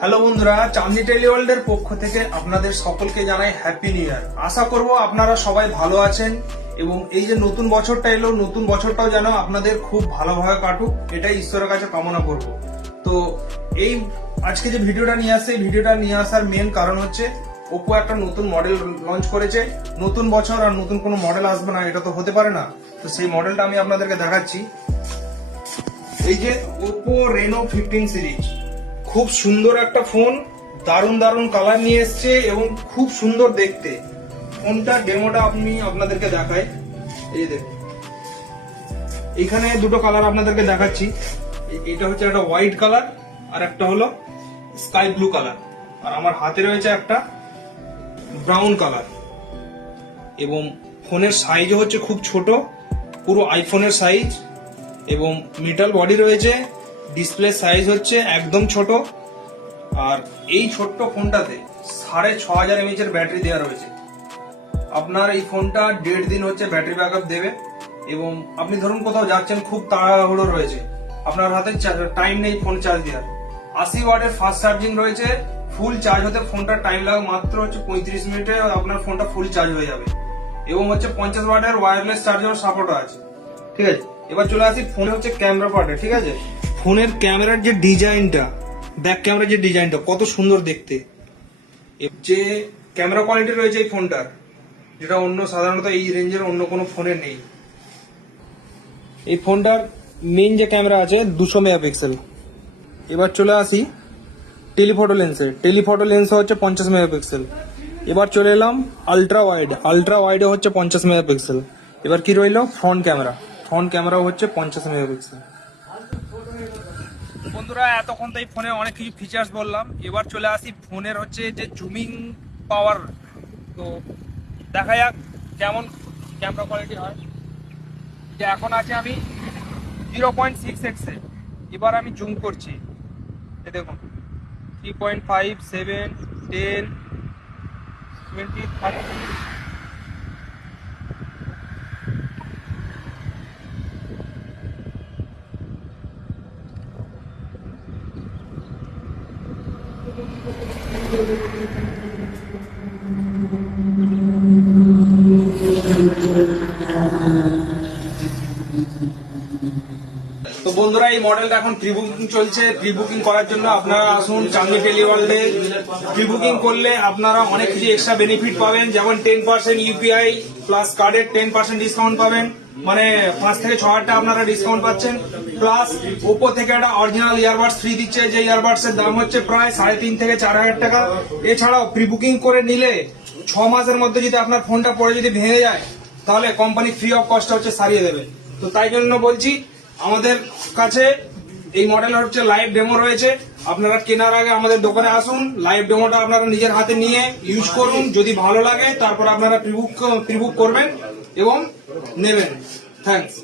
Hello বন্ধুরা, চাঁদনি টেলিওয়ার্ল্ডের পক্ষ থেকে আপনাদের সকলকে জানাই হ্যাপি নিউ ইয়ার। আশা করব আপনারা সবাই ভালো আছেন এবং এই যে নতুন বছরটা এলো, নতুন বছরটাও যেন আপনাদের খুব ভালোভাবে কাটুক, এটাই ঈশ্বরের কাছে কামনা করব। তো এই আজকে যে ভিডিওটা নিয়ে আসছে, এই ভিডিওটা নিয়ে আসার মেন কারণ হচ্ছে ওপো একটা নতুন মডেল লঞ্চ করেছে। নতুন বছর আর নতুন কোনো মডেল আসবে না, এটা তো হতে পারে না। তো সেই মডেলটা আমি আপনাদেরকে দেখাচ্ছি। এই যে ওপো রেনো 15 সিরিজ, খুব সুন্দর একটা ফোন, দারুণ দারুণ কালার নিয়ে এসছে এবং খুব সুন্দর দেখতে। ফোনটা ডেমোটা আমি আপনাদেরকে দেখাই। এই দেখুন, এখানে দুটো কালার আপনাদেরকে দেখাচ্ছি। এটা হচ্ছে একটা হোয়াইট কালার আর একটা হলো স্কাই ব্লু কালার, আর আমার হাতে রয়েছে একটা ব্রাউন কালার। এবং ফোনের সাইজও হচ্ছে খুব ছোট, পুরো আইফোনের সাইজ, এবং মেটাল বডি রয়েছে। ডিসপ্লে সাইজ হচ্ছে একদম ছোট। আর এই ছোট্ট ফোনটাতে 6500 mAh এর ব্যাটারি দেওয়া রয়েছে। আপনার এই ফোনটা 1.5 দিন হচ্ছে ব্যাটারি ব্যাকআপ দেবে। এবং আপনি ধরুন কোথাও যাচ্ছেন, খুব তাড়াহুড়ো রয়েছে, আপনার হাতে টাইম নেই ফোন চার্জ দেওয়ার, 80 ওয়াটের ফাস্ট চার্জিং রয়েছে। ফুল চার্জ হতে ফোনটা টাইম লাগে মাত্র হচ্ছে 35 মিনিটে আপনার ফোনটা ফুল চার্জ হয়ে যাবে। এবং হচ্ছে 50 ওয়াটের ওয়্যারলেস চার্জার সাপোর্টও আছে। ঠিক আছে, এবার চলে আসি ফোনে হচ্ছে ক্যামেরা পার্টে। ঠিক আছে, ফোনের ক্যামেরার যে ডিজাইনটা, ব্যাক ক্যামেরার যে ডিজাইনটা কত সুন্দর দেখতে। যে ক্যামেরা কোয়ালিটি রয়েছে এই ফোনটার, যেটা অন্য সাধারণত এই রেঞ্জের অন্য কোনো ফোনে নেই। এই ফোনটার মেইন যে ক্যামেরা আছে 200 মেগাপিক্সেল। এবার চলে আসি টেলিফটো লেন্সে। টেলিফটো লেন্স হচ্ছে 50 মেগাপিক্সেল। এবার চলে এলাম আলট্রা ওয়াইডে হচ্ছে 50 মেগাপিক্সেল। এবার কি রইল, ফ্রন্ট ক্যামেরাও হচ্ছে 50 মেগাপিক্সেল। বন্ধুরা, এতক্ষণ তো এই ফোনে অনেক কিছু ফিচার্স বললাম, এবার চলে আসি ফোনের হচ্ছে যে জুমিং পাওয়ার। তো দেখা যাক কেমন ক্যামেরা কোয়ালিটি হয়। যে এখন আছে আমি 0.6x এ, এবার আমি জুম করছি। দেখুন 3.5, 7, 10, 20, 30। তো বন্ধুরা, এই মডেলটা এখন প্রি বুকিং চলছে। প্রি বুকিং করার জন্য আপনারা আসুন চাঁদনি টেলিওয়ার্ল্ডে। প্রি বুকিং করলে আপনারা অনেক কিছু এক্সট্রা বেনিফিট পাবেন, যেমন 10% ইউপিআই প্লাস কার্ডের 10% ডিসকাউন্ট পাবেন, মানে 5 থেকে 6 হাজার টাকা আপনারা ডিসকাউন্ট পাচ্ছেন। প্লাস ওপো থেকে একটা অরিজিনাল ইয়ারবাডস ফ্রি দিচ্ছে, যে ইয়ারবাডস এর দাম হচ্ছে প্রায় 3.5 থেকে 4 হাজার টাকা। এছাড়াও প্রি বুকিং করে নিলে 6 মাসের মধ্যে যদি আপনার ফোনটা পরে যদি ভেঙে যায়, তাহলে কোম্পানি ফ্রি অফ কস্ট হচ্ছে সারিয়ে দেবে। তো তাই জন্য বলছি, আমাদের কাছে এই মডেল হচ্ছে লাইভ ডেমো রয়েছে। আপনারা কেনার আগে আমাদের দোকানে আসুন, লাইভ ডেমোটা আপনারা নিজের হাতে নিয়ে ইউজ করুন। যদি ভালো লাগে তারপর আপনারা প্রি বুক করবেন এবং নেবেন। থ্যাঙ্কস।